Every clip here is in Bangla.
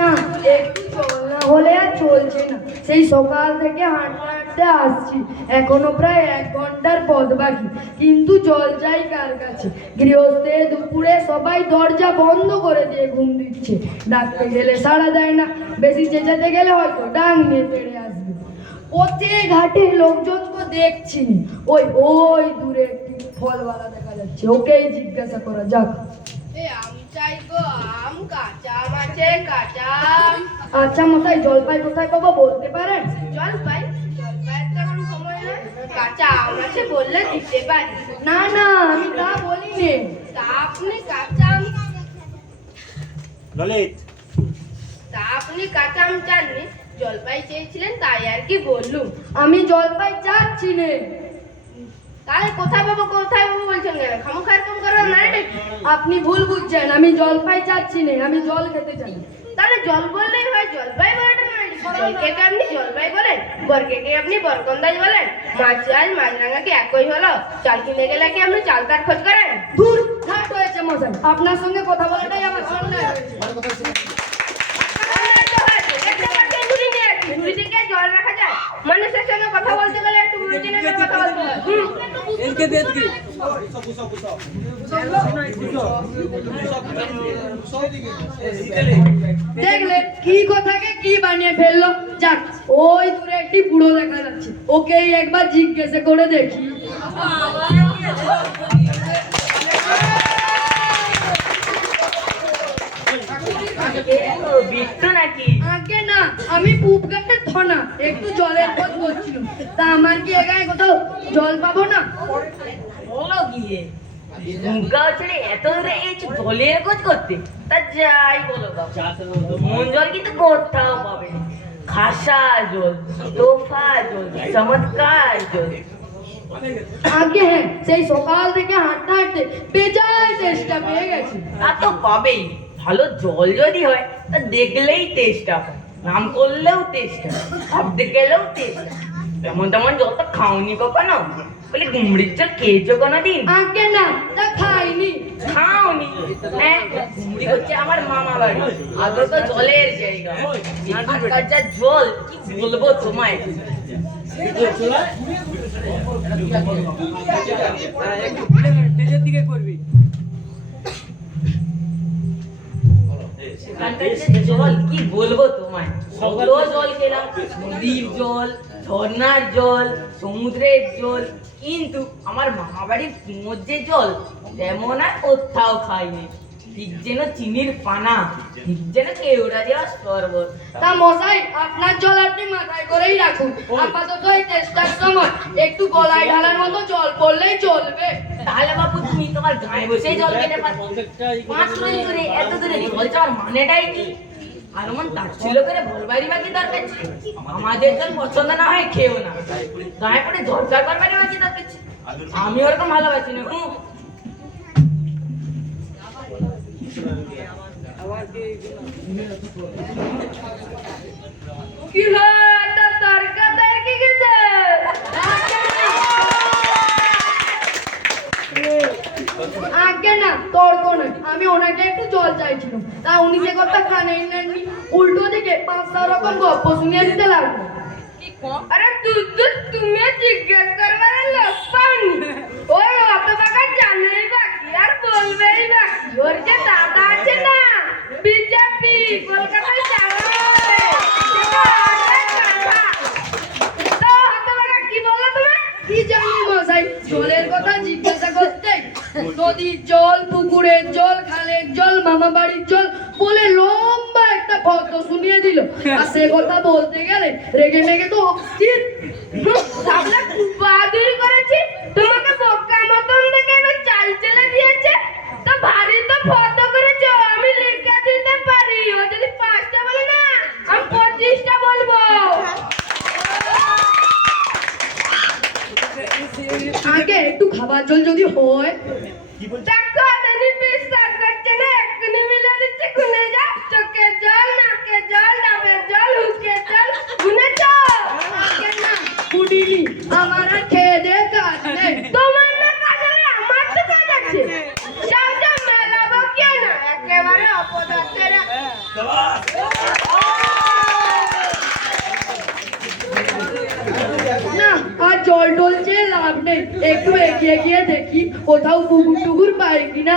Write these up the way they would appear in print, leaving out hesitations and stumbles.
না, একটু চল না হলে আর চলছে না। সেই সকাল থেকে হাঁটতে হাঁটতে আসছি, এখনো প্রায় 1 ঘন্টার পথ বাকি, কিন্তু জল চাই কার কাছে? গৃহস্থে দুপুরে সবাই দরজা বন্ধ করে দিয়ে ঘুম দিচ্ছে, ডাকতে গেলে সাড়া দেয় না, বেশি চেঁচাতে গেলে হয়তো ডাং নিয়ে তেড়ে আসবে। পথে ঘাটে লোকজনকে দেখছি, ওই ওই দূরে একটি ফলওয়ালা দেখা যাচ্ছে, ওকেই জিজ্ঞাসা করা যাক। আম চাই গো, আম, কাঁচা আম আছে, কাঁচা আম। আচ্ছা মশাই, জলপাই কোথায় পাবো বলতে পারেন? জলপাই? জলপাইয়ের তো এখন সময় নয়। কাঁচা আম আছে বললে দিতে পারি। না না, আমি তা বলিনি। তা আপনি কাঁচা আম ললিত, তা আপনি কাঁচা আম চাননি, জলপাই চেয়েছিলেন তাই আর কি বললুম। আমি জলপাই চাচ্ছি নে। তাহলে কোথায় পাবো বলছেন কেন? খামোখা এরকম করার মানে কি? আপনি ভুল বুঝছেন, আমি জলপাই চাচ্ছি নে, আমি জল খেতে চাই। তাহলে জল বললেই হয়, জলপাই বলাটা মানে জলকে আপনি জলপাই বলেন, বরকে আপনি বরকন্দাজ বলেন, মাছরাঙা কি একই হলো? চাল কিনে গেলে কি আপনি চাল তার খোঁজ করেন? দূর থাক হয়েছে মশাই, আপনার সঙ্গে কথা বলাটাই আমার অন্যায় হয়েছে। ঝুড়ি থেকে জল রাখা যায়? মানুষের সঙ্গে কথা বলতে গেলে একটু বুঝে নিয়ে কথা বলতে হয়। দেখলে কি কথাকে কি বানিয়ে ফেললো। যাক, ওই দূরে একটি বুড়ো দেখা যাচ্ছে, ওকেই একবার জিজ্ঞাসা করে দেখি। আগে না, আমি পুবঘাটের ধনা, একটু জলের খোঁজ করছিলাম। তা আমার কি এখানে কোথাও জল পাবো না? বলো গিয়ে গাঁও ছেড়ে এত দূরে এই জলের খোঁজ করতে? তা যাই বলো বাবা, মন জল কিন্তু কোথাও পাবে না। খাসা জল, তোফা জল, চমৎকার জল। আগে হ্যাঁ, সেই সকাল থেকে হাঁটতে হাঁটতে বেজায় চেষ্টা পেয়ে গেছি। তা তো পাবেই, ভালো জল যদি হয় তা দেখলেই টেস্ট হয়, নাম করলেও টেস্ট হয়, ভাবতে গেলেও টেস্ট হয়। তেমন তেমন জল তো খাওনি কখনো? বলে গুমড়ির জল খেয়েছো কোনোদিন? আগে না, তা খাইনি। খাওনি? হ্যাঁ, গুমড়ি হচ্ছে আমার মামা বাড়ি, আগে তো জলের জায়গা। এখানকার যা জল কি বলবো তোমায়। সেখানকার যে জল কি বলবো তোমায়, কত জল খেলাম, নদীর জল, ঝর্ণার জল, সমুদ্রের জল, কিন্তু আমার মামা বাড়ির কুয়োর যে জল তেমন আর কোথাও খাইনি। ঠিক যেন চিনির পানা, ঠিক যেন কেওড়া দেওয়া শরবত। তা মশাই, আপনার জল আপনি মাথায় করেই রাখুন, আপাতত এই চেষ্টার সময় একটু গলায় ঢালার মতো জল পড়লেই চলবে। তাহলে বাবু তুমি তোমার গায়ে বসেই জল খেতে পারো। 5 মাইল দূরে এত দূরে জল চাওয়ার মানেটাই কি? আর মন তাচ্ছিল করে বলবারই বাকি দরকার ছিল? আমাদের জল পছন্দ না হয় খেও না, গায়ে পড়ে দরকার করবারই বাকি দরকার ছিল। আমি ওরকম ভালোবাসি না। কি হয় তা তর্কাতর্কি কিসে? আগে না, তর্ক নয়, আমি ওনাকে একটু জল চাইছিলাম, তা উনি যে কথা কানেই নেননি, উল্টো দিকে 5-6 রকম গল্প শুনিয়ে দিতে লাগলো। আরে তুমি জিজ্ঞেস করবার লোক পাওনি? ওই অত টাকা জানেই বাকি আর বলবেই বাকি। ওর যে দাদা আছে না, বিজেপি কলকাতায় যাওয়া হবে। কি বললো তোমার? কি জানি মশাই, জলের কথা জিজ্ঞাসা করতে নদীর জল, পুকুরের জল, খালের জল, মামা বাড়ির জল বলে লম্বা একটা ফটো শুনিয়ে দিল। আর সে কথা বলতে গেলে রেগে মেগে তো অস্থির। আমরা খুব বাহাদুরি করেছি, তোমাকে বোকা মতন দেখে এবার চাল চেলে দিয়েছে। তো ভারী তো ফটো করেছো, আমি লিখে দিতে পারি। ও যদি 5টা বলে না, আমি 25টা বলবো। আগে একটু খাবার জল যদি হয়। দেখো তিনি বিশ্বাস করছে না, এক্ষুনি মিলে দিচ্ছে। গুনে যাও, চোখের জল, নাকের জল, ডাবের জল, হুকের জল, গুনেছ? আগে না, ফুডিনি, আমার আর খেয়ে দিয়ে কাজ নেই। তোমার না কাজ হলে আমার তো কাজ আছে। যাও যাও, মেলাবো কেন? একেবারে অপদার্থেরা। একটু এগিয়ে গিয়ে দেখি কোথাও পুকুর টুকুর পাই কিনা।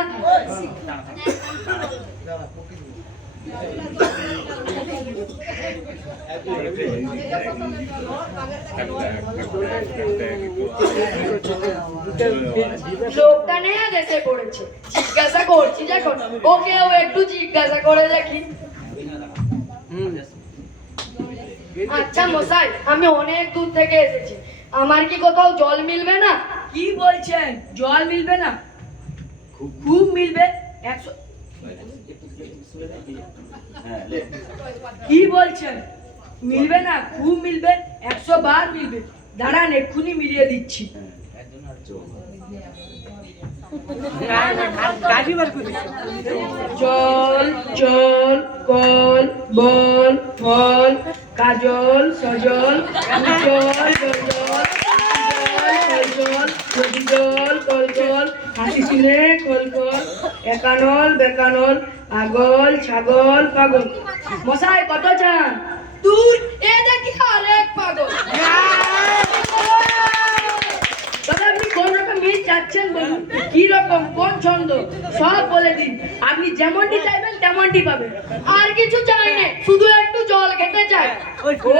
লোকটা নেয়া দেশে পড়েছে, জিজ্ঞাসা করছি যখন ওকেও একটু জিজ্ঞাসা করে দেখি। আচ্ছা মশাই, আমি অনেক দূর থেকে এসেছি, আমার কি কোথাও জল মিলবে না? কি বলছেন? জল মিলবে না? খুব মিলবে। 100 কি বলছেন? মিলবে না? খুব মিলবে, 100 বার মিলবে। দাঁড়ান, এক্ষুনি মিলিয়ে দিচ্ছি। জল জল কল বল ফল কাজল সজল জল জল জল কল জল হাসি শুনে কল কল একানল বেকানল আগল ছাগল পাগল। মশাই কত চান? দূর, এ দেখি আরেক পাগল। তবে আপনি কোন রকম মিল চাচ্ছেন বলুন? কি রকম, কোন ছন্দ, সব বলে দিন। আপনি যেমনটি চাইবেন তেমনটি পাবেন। আর কিছু চাই না, শুধু একটু জল খেতে চাই। ও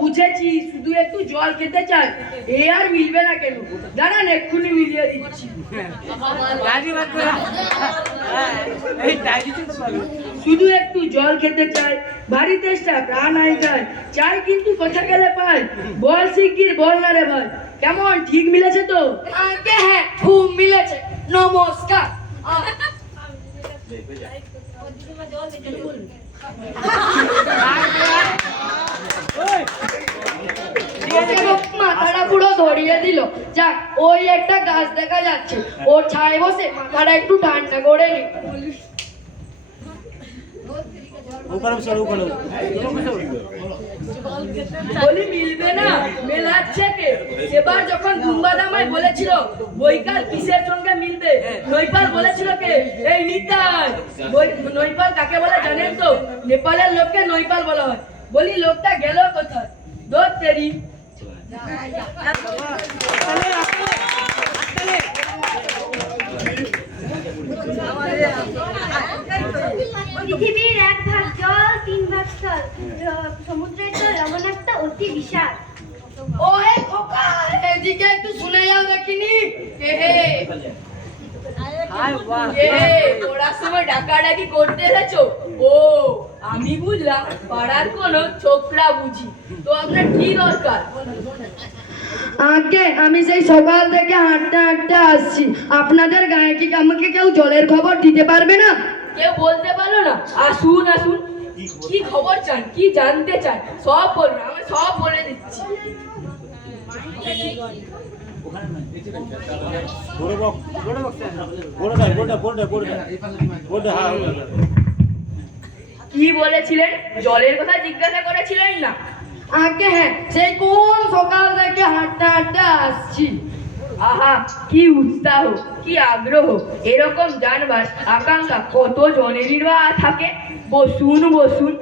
বুঝেছি, শুধু একটু জল খেতে চাই। এ আর মিলবে না কেন? দাঁড়ান, এক্ষুনি মিলিয়ে দিচ্ছি। শুধু একটু জল খেতে চাই, ভারী তেষ্টা প্রাণ আই যায়, চাই কিন্তু কোথা গেলে পাই, বল শিগগির বল না রে ভাই। কেমন, ঠিক মিলেছে তো? আগে হ্যাঁ, খুব মিলেছে। নমস্কার। মাথাটা পুরো ধরিয়ে দিল। যাক, ওই একটা গাছ দেখা যাচ্ছে, ওর ছায় বসে মাথাটা একটু ঠান্ডা করে নি। বলি মিলবে না? মেলাচ্ছে কে? সেবার যখন গুম্বাদ আমায় বলেছিল বৈকাল কিসের সঙ্গে মিলবে, নৈপাল বলেছিল কে? এই নিতাই। নৈপাল কাকে বলে জানেন তো? নেপালের লোককে নৈপাল বলা হয়। বলি লোকটা গেল কোথায়? দোর তেরি। পৃথিবীর 1 ভাগ জল 3 ভাগ স্থল, সমুদ্রের জল লবণাক্ত অতি বিশাল। ওই খোকা, এদিকে একটু শুনে যাও দেখিনি। ওরার সময় ডাকাডাকি করতে এসেছো? ও, আমি বুঝলাম পাড়ার কোনো ছোকরা বুঝি। তো আপনার কি দরকার? আগে আমি সেই সকাল থেকে হাঁটতে হাঁটতে আসছি, আপনাদের গায়ে কি আমাকে কেউ জলের খবর দিতে পারবে না? কেউ বলতে পারলো না? আসুন আসুন, কি খবর চান, কি জানতে চান, সব বলুন, আমি সব বলে দিচ্ছি। কি বলেছিলেন? জলের কথা জিজ্ঞাসা করেছিলেন না? আগে হ্যাঁ, সেই কোন সকাল থেকে হাঁটতে হাঁটতে আসছি। আহা, কি উৎসাহ, কি আগ্রহ! এরকম জানবার আকাঙ্ক্ষা কত জনেরই বা থাকে। বসুন বসুন।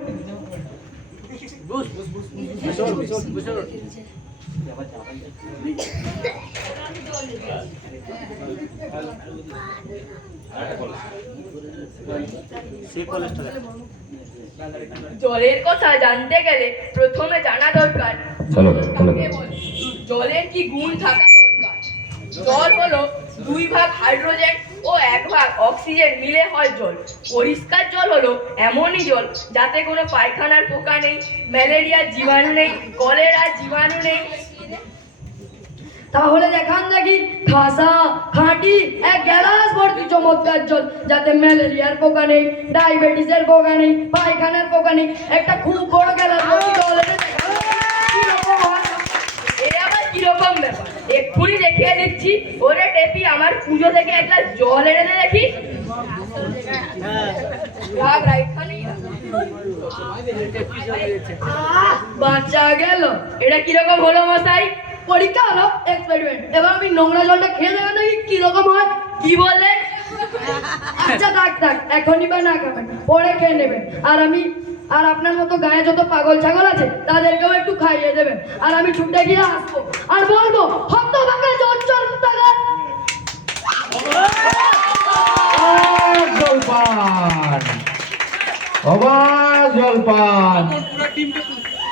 জলের কথা জানতে গেলে প্রথমে জানা দরকার কাকে বলে। জলের কি গুণ থাকা দরকার? জল হলো 2 ভাগ হাইড্রোজেন ও 1 ভাগ অক্সিজেন মিলে হয় জল। পরিষ্কার জল হলো এমনই জল যাতে কোনো পায়খানার পোকা নেই, ম্যালেরিয়ার জীবাণু নেই, কলেরার জীবাণু নেই। তাহলে দেখান দেখি খাসা খাঁটি এক গ্লাস ভর্তি চমৎকার জল, যাতে ম্যালেরিয়ার পোকা নেই, ডায়াবেটিসের পোকা নেই, পায়খানার পোকা নেই। একটা খুব বড় গ্লাস ভর্তি জল এনে দেখান। কিরকম হয়? এ আবার কিরকম ব্যাপার? এক্ষুনি দেখিয়ে দিচ্ছি। ওরে টেপি, আমার পুজো থেকে এক গ্লাস জল এনে দে দেখি। বাঁচা গেল। এটা কিরকম হলো মশাই? পরীক্ষা হলো, এক্সপেরিমেন্ট। এবার আমি নোংরা জলটা খেয়ে দেবেন দেখি কিরকম হয়। কি বললেন? আচ্ছা থাক থাক, এখনই বা না খাবেন, পরে খেয়ে নেবেন। আর আপনার মতো গায়ে যত পাগল ছাগল আছে তাদেরকেও একটু খাইয়ে দেবেন। আর আমি ছুটে গিয়ে আসবো আর বলবো হত ভাঙা জল জলপান অবাধ জলপান